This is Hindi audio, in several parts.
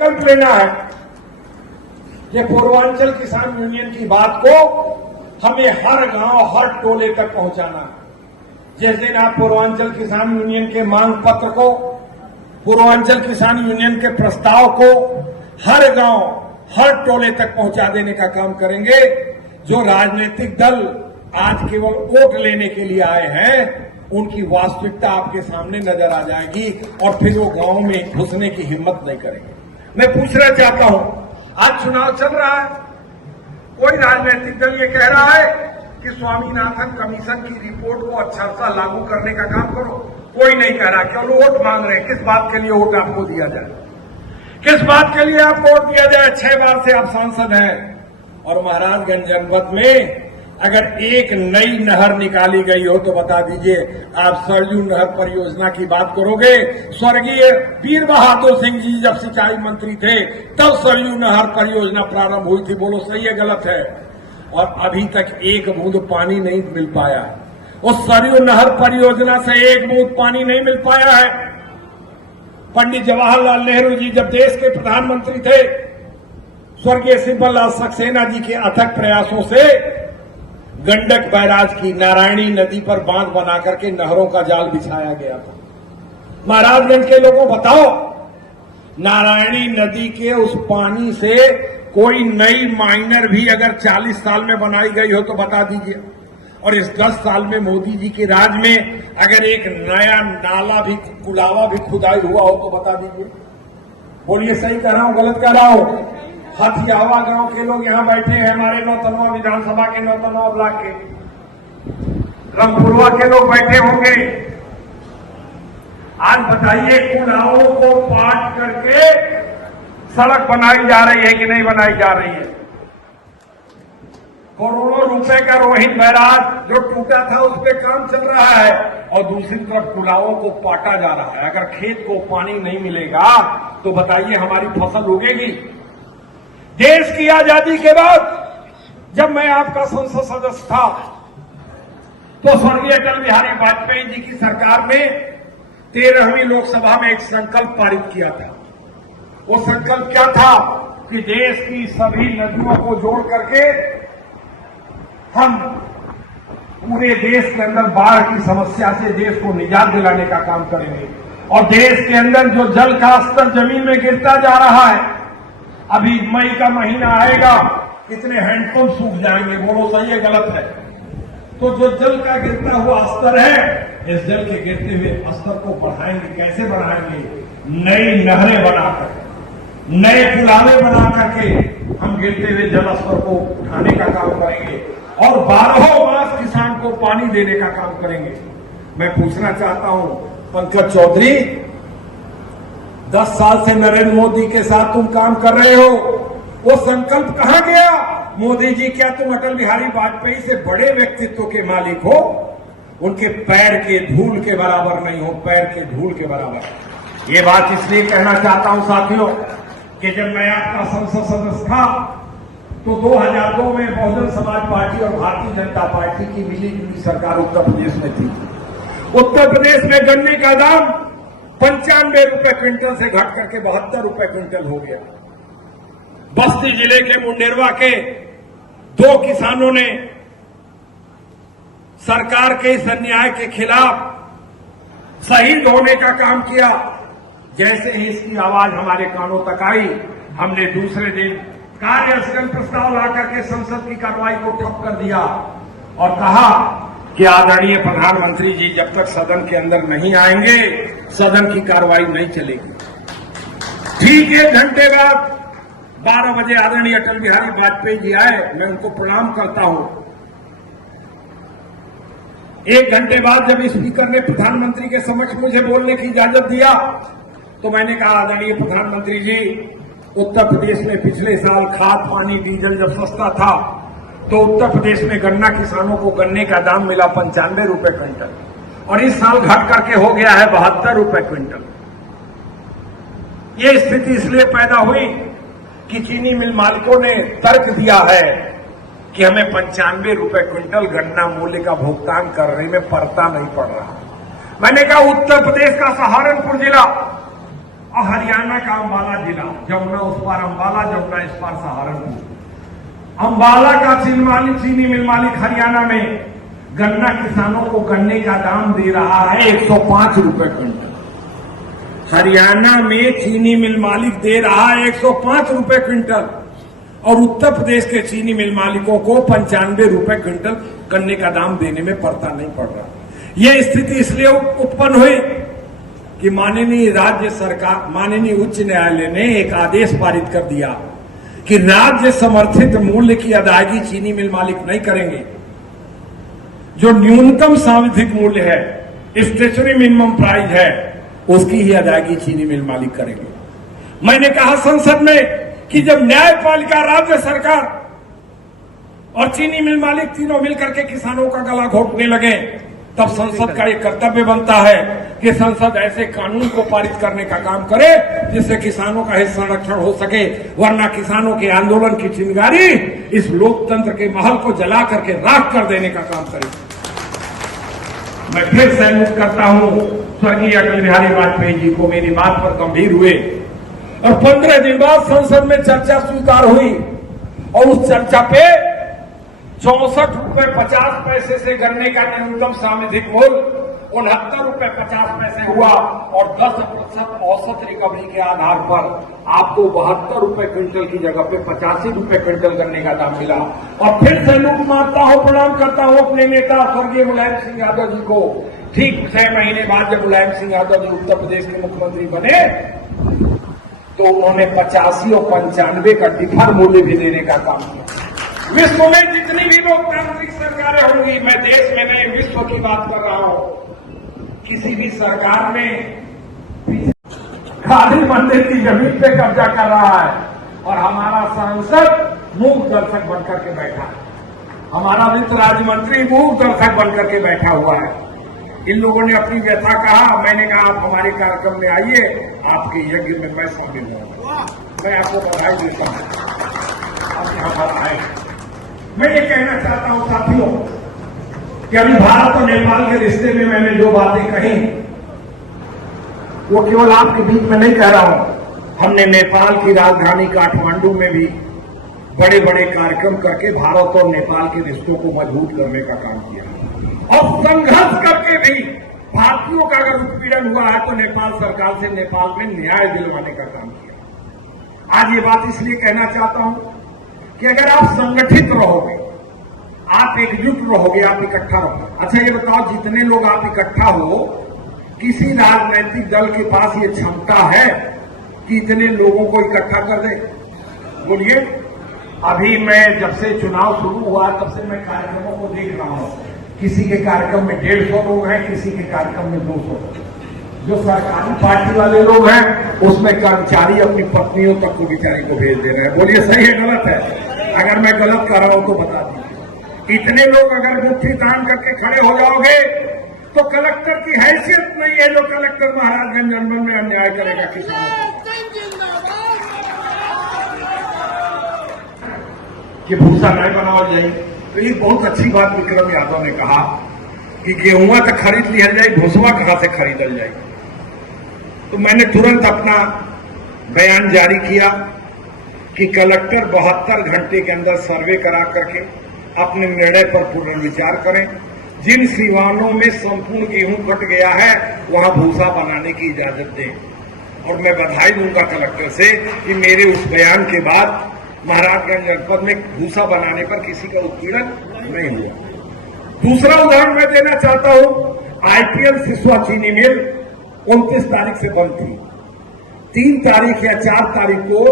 संकल्प लेना है कि पूर्वांचल किसान यूनियन की बात को हमें हर गांव, हर टोले तक पहुंचाना है। जिस दिन आप पूर्वांचल किसान यूनियन के मांग पत्र को, पूर्वांचल किसान यूनियन के प्रस्ताव को हर गांव, हर टोले तक पहुंचा देने का काम करेंगे। जो राजनीतिक दल आज केवल वोट लेने के लिए आए हैं, उनकी वास्तविकता आपके सामने नजर आ जाएगी और फिर वो गांव में घुसने की हिम्मत नहीं करेंगे। मैं पूछना चाहता हूं, आज चुनाव चल रहा है, कोई राजनीतिक दल ये कह रहा है कि स्वामीनाथन कमीशन की रिपोर्ट को अच्छा लागू करने का काम करो? कोई नहीं कह रहा, केवल वोट मांग रहे हैं। किस बात के लिए वोट आपको दिया जाए? किस बात के लिए आपको वोट दिया जाए? 6 बार से आप सांसद हैं और महाराजगंज जनपद में अगर एक नई नहर निकाली गई हो तो बता दीजिए। आप सरयू नहर परियोजना की बात करोगे? स्वर्गीय वीर बहादुर सिंह जी जब सिंचाई मंत्री थे तब सरयू नहर परियोजना प्रारंभ हुई थी। बोलो सही है गलत है? और अभी तक एक बूंद पानी नहीं मिल पाया। उस सरयू नहर परियोजना से एक बूंद पानी नहीं मिल पाया है। पंडित जवाहरलाल नेहरू जी जब देश के प्रधानमंत्री थे, स्वर्गीय शिवपाल लाल सक्सेना जी के अथक प्रयासों से गंडक बैराज की नारायणी नदी पर बांध बना करके नहरों का जाल बिछाया गया था। महाराजगंज के लोगों बताओ, नारायणी नदी के उस पानी से कोई नई माइनर भी अगर 40 साल में बनाई गई हो तो बता दीजिए। और इस 10 साल में मोदी जी के राज में अगर एक नया नाला भी, कुलावा भी खुदाई हुआ हो तो बता दीजिए। बोलिए सही कह रहा हूं गलत कह रहा हूं? हथियावा गांव के लोग यहां बैठे हैं, हमारे नौतनवा विधानसभा के नौतनवा ब्लॉक के, रामपुरवा के लोग बैठे होंगे। आज बताइए, कुलाओं को पाट करके सड़क बनाई जा रही है कि नहीं बनाई जा रही है? करोड़ों रुपए का रोहित बैराज जो टूटा था उस पर काम चल रहा है और दूसरी तरफ कुलाओं को पाटा जा रहा है। अगर खेत को पानी नहीं मिलेगा तो बताइए हमारी फसल उगेगी? देश की आजादी के बाद जब मैं आपका संसद सदस्य था तो स्वर्गीय अटल बिहारी वाजपेयी जी की सरकार ने 13वीं लोकसभा में एक संकल्प पारित किया था। वो संकल्प क्या था कि देश की सभी नदियों को जोड़ करके हम पूरे देश के अंदर बाढ़ की समस्या से देश को निजात दिलाने का काम करेंगे। और देश के अंदर जो जल का स्तर जमीन में गिरता जा रहा है, अभी मई का महीना आएगा, कितने हैंडपंप सूख जाएंगे? बोलो सही है गलत है? तो जो जल का गिरता हुआ स्तर है, इस जल के गिरते हुए स्तर को बढ़ाएंगे। कैसे बढ़ाएंगे? नई नहरें बनाकर, नए कुलावे बना करके हम गिरते हुए जल स्तर को उठाने का काम करेंगे और 12 मास किसान को पानी देने का काम करेंगे। मैं पूछना चाहता हूं पंकज चौधरी, 10 साल से नरेंद्र मोदी के साथ तुम काम कर रहे हो, वो संकल्प कहां गया? मोदी जी, क्या तुम अटल बिहारी वाजपेयी से बड़े व्यक्तित्व के मालिक हो? उनके पैर के धूल के बराबर नहीं हो, पैर के धूल के बराबर। ये बात इसलिए कहना चाहता हूं साथियों कि जब मैं आपका संसद सदस्य था तो 2002 में बहुजन समाज पार्टी और भारतीय जनता पार्टी की मिली सरकार उत्तर प्रदेश में थी। उत्तर प्रदेश में गन्ने का दाम 95 रुपए क्विंटल से घट करके 72 रुपए क्विंटल हो गया। बस्ती जिले के मुंडेरवा के 2 किसानों ने सरकार के इस अन्याय के खिलाफ शहीद होने का काम किया। जैसे ही इसकी आवाज हमारे कानों तक आई, हमने दूसरे दिन कार्यस्थगन प्रस्ताव लाकर के संसद की कार्रवाई को ठप कर दिया और कहा कि आदरणीय प्रधानमंत्री जी जब तक सदन के अंदर नहीं आएंगे, सदन की कार्रवाई नहीं चलेगी। ठीक 1 घंटे बाद 12 बजे आदरणीय अटल बिहारी वाजपेयी जी आए। मैं उनको प्रणाम करता हूं। 1 घंटे बाद जब स्पीकर ने प्रधानमंत्री के समक्ष मुझे बोलने की इजाजत दिया तो मैंने कहा, आदरणीय प्रधानमंत्री जी, उत्तर प्रदेश में पिछले साल खाद, पानी, डीजल जब सस्ता था तो उत्तर प्रदेश में गन्ना किसानों को गन्ने का दाम मिला 95 रुपए क्विंटल और इस साल घट करके हो गया है 72 रुपए क्विंटल। ये स्थिति इसलिए पैदा हुई कि चीनी मिल मालिकों ने तर्क दिया है कि हमें 95 रुपए क्विंटल गन्ना मूल्य का भुगतान करने में पड़ता नहीं पड़ रहा। मैंने कहा, उत्तर प्रदेश का सहारनपुर जिला और हरियाणा का अंबाला जिला, जमुना उस पार अंबाला, जमुना इस पार सहारनपुर। अंबाला का चीनी मिल मालिक हरियाणा में गन्ना किसानों को गन्ने का दाम दे रहा है 105 रुपए क्विंटल। हरियाणा में चीनी मिल मालिक दे रहा है 105 रुपए क्विंटल और उत्तर प्रदेश के चीनी मिल मालिकों को 95 रुपए क्विंटल गन्ने का दाम देने में पड़ता नहीं पड़ रहा। यह स्थिति इसलिए उत्पन्न हुई कि माननीय उच्च न्यायालय ने एक आदेश पारित कर दिया कि राज्य समर्थित मूल्य की अदायगी चीनी मिल मालिक नहीं करेंगे। जो न्यूनतम सांविधिक मूल्य है, स्टेचुरी मिनिमम प्राइस है, उसकी ही अदायगी चीनी मिल मालिक करेंगे। मैंने कहा संसद में कि जब न्यायपालिका, राज्य सरकार और चीनी मिल मालिक तीनों मिलकर के किसानों का गला घोटने लगे, तब संसद का एक कर्तव्य बनता है कि संसद ऐसे कानून को पारित करने का काम करे जिससे किसानों का हित संरक्षण हो सके, वरना किसानों के आंदोलन की चिंगारी इस लोकतंत्र के महल को जला करके राख कर देने का काम करे। मैं फिर सैल्यूट करता हूं स्वर्गीय अटल बिहारी वाजपेयी जी को, मेरी बात पर गंभीर हुए और 15 दिन बाद संसद में चर्चा स्वीकार हुई और उस चर्चा पे 64 रुपए 50 पैसे से गन्ने का न्यूनतम सांविधिक मूल्य 69 रुपए 50 पैसे हुआ और 10% औसत रिकवरी के आधार पर आपको 72 रुपए क्विंटल की जगह पे 85 रुपए क्विंटल गन्ने का दाम मिला। और फिर सैल्यूट मारता हूं, प्रणाम करता हूं अपने नेता स्वर्गीय मुलायम सिंह यादव जी को। ठीक 6 महीने बाद जब मुलायम सिंह यादव जी उत्तर प्रदेश के मुख्यमंत्री बने तो उन्होंने 85 और 95 का डिफर मूल्य भी देने का काम किया। विश्व में जितनी भी लोकतांत्रिक सरकारें होंगी, मैं देश में नहीं विश्व की बात कर रहा हूं, किसी भी सरकार में खादी मंदिर की जमीन पे कब्जा कर रहा है और हमारा सांसद मूक दर्शक बनकर के बैठा है, हमारा वित्त राज्य मंत्री मूक दर्शक बनकर के बैठा हुआ है। इन लोगों ने अपनी व्यथा कहा, मैंने कहा आप हमारे कार्यक्रम में आइए, आपके यज्ञ में मैं शामिल हूं। मैं आपको बधाई देता हूं आप यहां पर आए। मैं ये कहना चाहता हूं साथियों कि अभी भारत और नेपाल के रिश्ते में मैंने जो बातें कही वो केवल आपके बीच में नहीं कह रहा हूं। हमने नेपाल की राजधानी काठमांडू में भी बड़े बड़े कार्यक्रम करके भारत और नेपाल के रिश्तों को मजबूत करने का काम किया और संघर्ष करके भी भारतीयों का अगर उत्पीड़न हुआ है तो नेपाल सरकार से नेपाल में न्याय दिलवाने का काम किया। आज ये बात इसलिए कहना चाहता हूं कि अगर आप संगठित रहोगे, आप एकजुट रहोगे, आप इकट्ठा रहोगे। अच्छा ये बताओ, जितने लोग आप इकट्ठा हो, किसी राजनीतिक दल के पास ये क्षमता है कि इतने लोगों को इकट्ठा कर दे? बोलिए। अभी मैं जब से चुनाव शुरू हुआ तब से मैं कार्यक्रमों को देख रहा हूं, किसी के कार्यक्रम में 150 लोग हैं, किसी के कार्यक्रम में 200 लोग। जो सरकारी पार्टी वाले लोग हैं उसमें कर्मचारी अपनी पत्नियों तक को बेचारी को भेज दे रहे हैं। बोलिए सही है गलत है? अगर मैं गलत कर रहा हूं तो बता दीजिए। इतने लोग अगर मुट्ठी तान करके खड़े हो जाओगे तो कलेक्टर की हैसियत नहीं है जो कलेक्टर महाराजगंज जनपद में अन्याय करेगा किसानों कि भूसा नहीं बनाओ जाए। तो ये बहुत अच्छी बात विक्रम यादव ने कहा कि गेहुआ तो खरीद लिया जाए, भूसवा कहां से खरीदल जाए। तो मैंने तुरंत अपना बयान जारी किया कि कलेक्टर 72 घंटे के अंदर सर्वे करा करके अपने निर्णय पर पुनर्विचार करें। जिन सिवानों में संपूर्ण गेहूं कट गया है वहां भूसा बनाने की इजाजत दें। और मैं बधाई दूंगा कलेक्टर से कि मेरे उस बयान के बाद महाराजगंज जनपद में भूसा बनाने पर किसी का उत्पीड़न नहीं हुआ। दूसरा उदाहरण मैं देना चाहता हूं, आईपीएल सिसवा चीनी मिल 29 तारीख से बंद थी। 3 तारीख या 4 तारीख को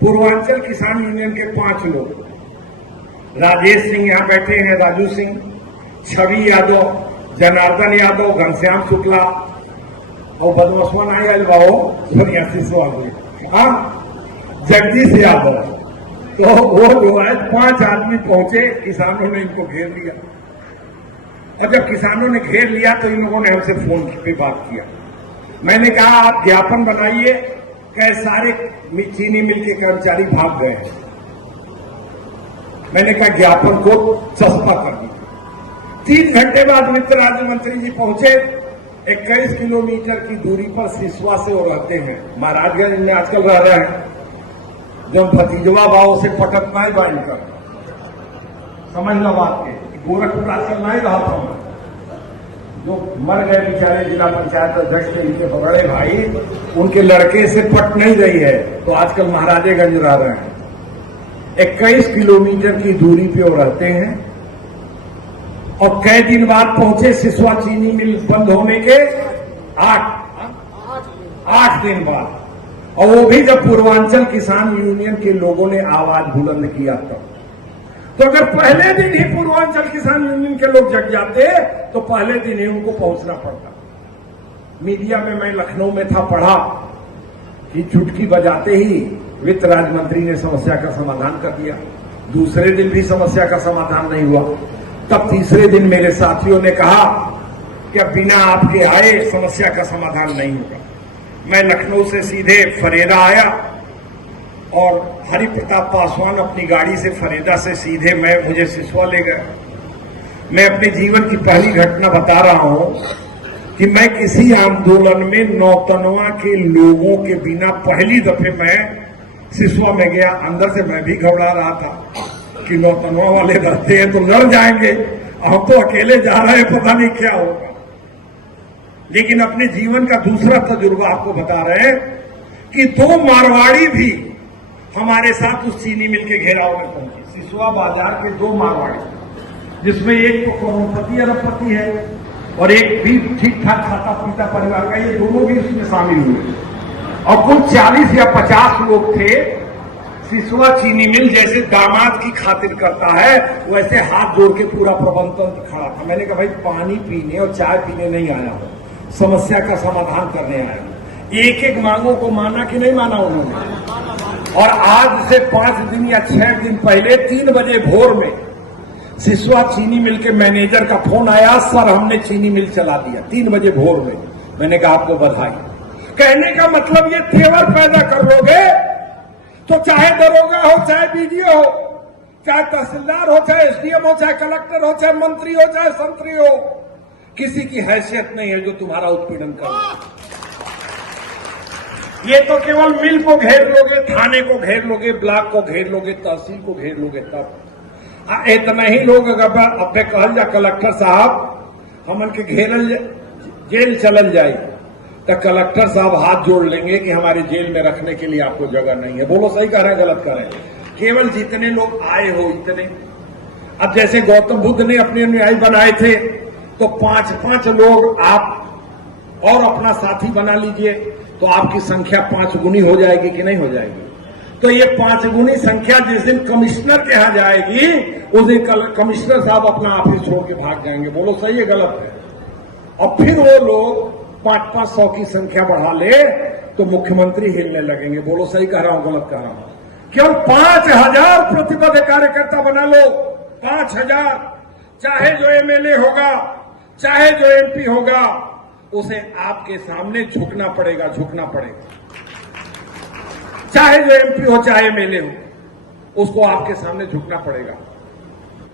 पूर्वांचल किसान यूनियन के 5 लोग, राजेश सिंह यहां बैठे हैं, राजू सिंह, छवि यादव, जनार्दन यादव, घनश्याम शुक्ला और बदमसवा नहीं आयल बाओ सोनिया सिसवा जगदीश यादव। तो वो जो है 5 आदमी पहुंचे, किसानों ने इनको घेर लिया। और जब किसानों ने घेर लिया तो इन लोगों ने हमसे फोन पे बात किया। मैंने कहा आप ज्ञापन बनाइए, कह सारे चीनी मिल के कर्मचारी भाग गए हैं। मैंने कहा ज्ञापन को चस्पा कर दिया। 3 घंटे बाद वित्त राज्य मंत्री जी पहुंचे 21 किलोमीटर की दूरी पर सिसवा से वो रहते हैं। महाराजगंज में आजकल रह रहे हैं। जब भतीजवा भाव से पटक नहीं बाइन कर, समझ लो बात के, गोरखपुर आजकल नहीं रहा था मैं। जो मर गए बेचारे जिला पंचायत अध्यक्ष के इनके बड़े भाई, उनके लड़के से पट नहीं रही है, तो आजकल महाराजेगंज रह रहे हैं। 21 किलोमीटर की दूरी पे वो रहते हैं। और कई दिन बाद पहुंचे सिसवा चीनी मिल बंद होने के 8 दिन बाद, और वो भी जब पूर्वांचल किसान यूनियन के लोगों ने आवाज बुलंद किया तब। तो अगर पहले दिन ही पूर्वांचल किसान यूनियन के लोग जग जाते तो पहले दिन ही उनको पहुंचना पड़ता। मीडिया में मैं लखनऊ में था, पढ़ा कि चुटकी बजाते ही वित्त राज्य मंत्री ने समस्या का समाधान कर दिया। दूसरे दिन भी समस्या का समाधान नहीं हुआ। तब तीसरे दिन मेरे साथियों ने कहा कि अब बिना आपके आए समस्या का समाधान नहीं होगा। मैं लखनऊ से सीधे फरेदा आया और हरि प्रताप पासवान अपनी गाड़ी से फरेदा से सीधे मुझे सिसवा ले गए। मैं अपने जीवन की पहली घटना बता रहा हूं कि मैं किसी आंदोलन में नौतनवा के लोगों के बिना पहली दफे मैं सिसवा में गया। अंदर से मैं भी घबरा रहा था कि नौतनवा वाले रहते हैं तो लड़ जाएंगे, हम तो अकेले जा रहे हैं, पता नहीं क्या होगा। लेकिन अपने जीवन का दूसरा तजुर्बा आपको बता रहे हैं कि 2 मारवाड़ी भी हमारे साथ उस चीनी मिल के घेराव में पहुंचे। सिसवा बाजार के 2 मारवाड़ी, जिसमें एक तो करोड़पति अरबपति है और एक भी ठीक ठाक खाता पीता परिवार का, ये दोनों भी उसमें शामिल हुए। और कुल 40 या 50 लोग थे। सिसवा चीनी मिल जैसे दामाद की खातिर करता है, वैसे हाथ जोड़ के पूरा प्रबंध तंत्र खड़ा था। मैंने कहा भाई पानी पीने और चाय पीने नहीं आया हो, समस्या का समाधान करने आया। एक एक मांगों को माना कि नहीं माना उन्होंने। और आज से 5 दिन या 6 दिन पहले 3 बजे भोर में सिसवा चीनी मिल के मैनेजर का फोन आया, सर हमने चीनी मिल चला दिया 3 बजे भोर में। मैंने कहा आपको बधाई। कहने का मतलब ये तेवर पैदा कर लोगे तो चाहे दरोगा हो, चाहे बीडीओ हो, चाहे तहसीलदार हो, चाहे एसडीएम हो, चाहे कलेक्टर हो, चाहे मंत्री हो, चाहे संतरी हो, किसी की हैसियत नहीं है जो तुम्हारा उत्पीड़न करे। ये तो केवल मिल को घेर लोगे, थाने को घेर लोगे, ब्लॉक को घेर लोगे, तहसील को घेर लोगे, तब इतना ही लोग अगर अपने कहल जा कलेक्टर साहब हमन के घेरल जेल चलल जाए तो कलेक्टर साहब हाथ जोड़ लेंगे कि हमारे जेल में रखने के लिए आपको जगह नहीं है। बोलो सही कह रहे हैं गलत कह रहे हैं? केवल जितने लोग आए हो इतने। अब जैसे गौतम बुद्ध ने अपने अनुयायी बनाए थे तो 5-5 लोग आप और अपना साथी बना लीजिए तो आपकी संख्या 5 गुनी हो जाएगी कि नहीं हो जाएगी? तो ये 5 गुनी संख्या जिस दिन कमिश्नर के यहां जाएगी उस दिन कमिश्नर साहब अपना ऑफिस छोड़ के भाग जाएंगे। बोलो सही है गलत है? और फिर वो लोग 500 की संख्या बढ़ा ले तो मुख्यमंत्री हिलने लगेंगे। बोलो सही कह रहा हूं गलत कह रहा हूं? केवल 5000 प्रतिबद्ध कार्यकर्ता बना लो, 5000। चाहे जो एमएलए होगा, चाहे जो एमपी होगा, उसे आपके सामने झुकना पड़ेगा, झुकना पड़ेगा। चाहे जो एमपी हो, चाहे एमएलए हो, उसको आपके सामने झुकना पड़ेगा।